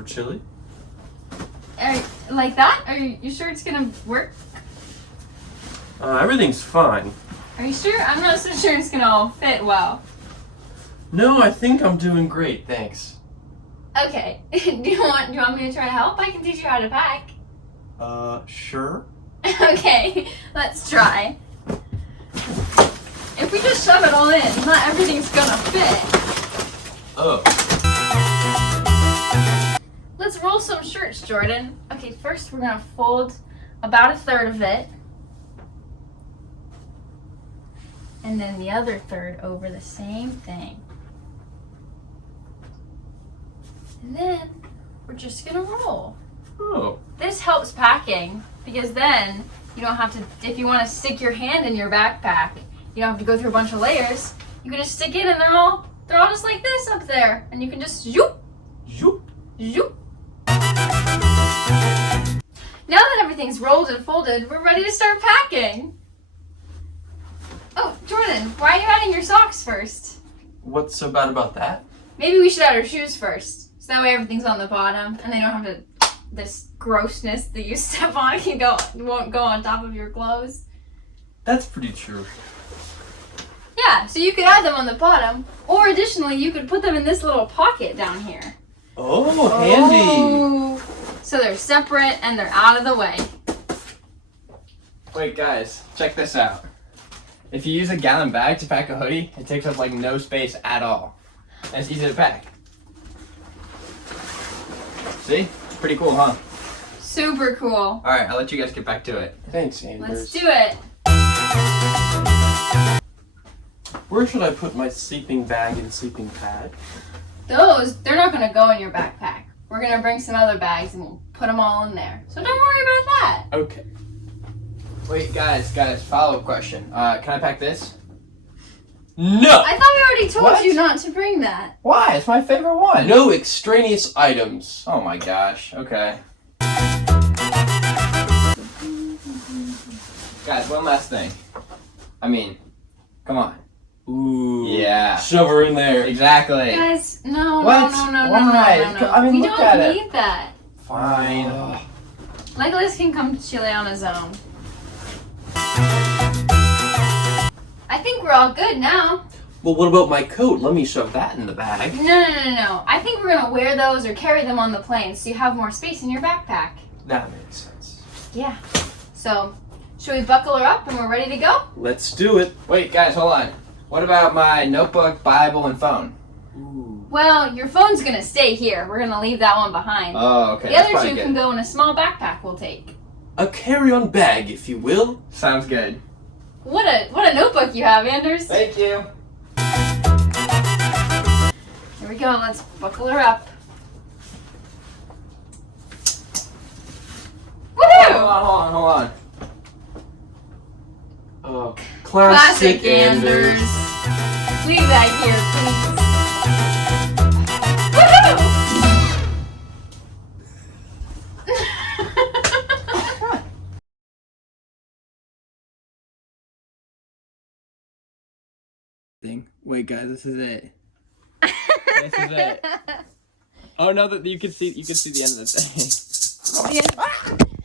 for Chile. Like that? Are you sure it's gonna work? Everything's fine. Are you sure? I'm not so sure it's gonna all fit well. No, I think I'm doing great, thanks. Okay. do you want me to try to help? I can teach you how to pack. Sure. Okay, let's try. If we just shove it all in, not everything's gonna fit. Oh. Let's roll some shirts, Jordan. Okay, first we're gonna fold about a third of it. And then the other third over the same thing. And then we're just gonna roll. Oh. This helps packing because then you don't have to, if you want to stick your hand in your backpack, you don't have to go through a bunch of layers. You can just stick it and they're all just like this up there. And you can just zoop, Zoop. zoop. Now that everything's rolled and folded, we're ready to start packing. Oh, Jordan, why are you adding your socks first? What's so bad about that? Maybe we should add our shoes first. So that way everything's on the bottom and they don't have to, this grossness that you step on won't go on top of your clothes. That's pretty true. Yeah, so you could add them on the bottom, or additionally, you could put them in this little pocket down here. Oh, handy. Oh, so they're separate and they're out of the way. Wait, guys, check this out. If you use a gallon bag to pack a hoodie, it takes up like no space at all. And it's easy to pack. See? Pretty cool, huh? Super cool. Alright, I'll let you guys get back to it. Thanks, Anders. Let's do it. Where should I put my sleeping bag and sleeping pad? They're not going to go in your backpack. We're going to bring some other bags and we'll put them all in there. So don't worry about that. Okay. Wait, guys, follow-up question. Can I pack this? No! I thought we already told What? you not to bring that. Why? It's my favorite one. No extraneous items. Oh my gosh. Okay. Guys, one last thing. I mean, come on. Ooh. Yeah. Shove her in there. Exactly. Guys, no. What? No. Why? I mean, we look don't at it. need that. Fine. Legolas can come to Chile on his own. I think we're all good now. Well, what about my coat? Let me shove that in the bag. No. I think we're gonna wear those or carry them on the plane so you have more space in your backpack. That makes sense. Yeah. So, should we buckle her up and we're ready to go? Let's do it. Wait, guys, hold on. What about my notebook, Bible, and phone? Ooh. Well, your phone's gonna stay here. We're gonna leave that one behind. Oh, okay. The That's other probably two good. can go in a small backpack we'll take. A carry-on bag, if you will. Sounds good. What a notebook you have, Anders. Thank you. Here we go. Let's buckle her up. Woohoo! Hold on. Oh, Classic Anders. Leave that here, Wait, guys, this is it. This is it. Oh no, that you can see the end of the thing. Woohoo!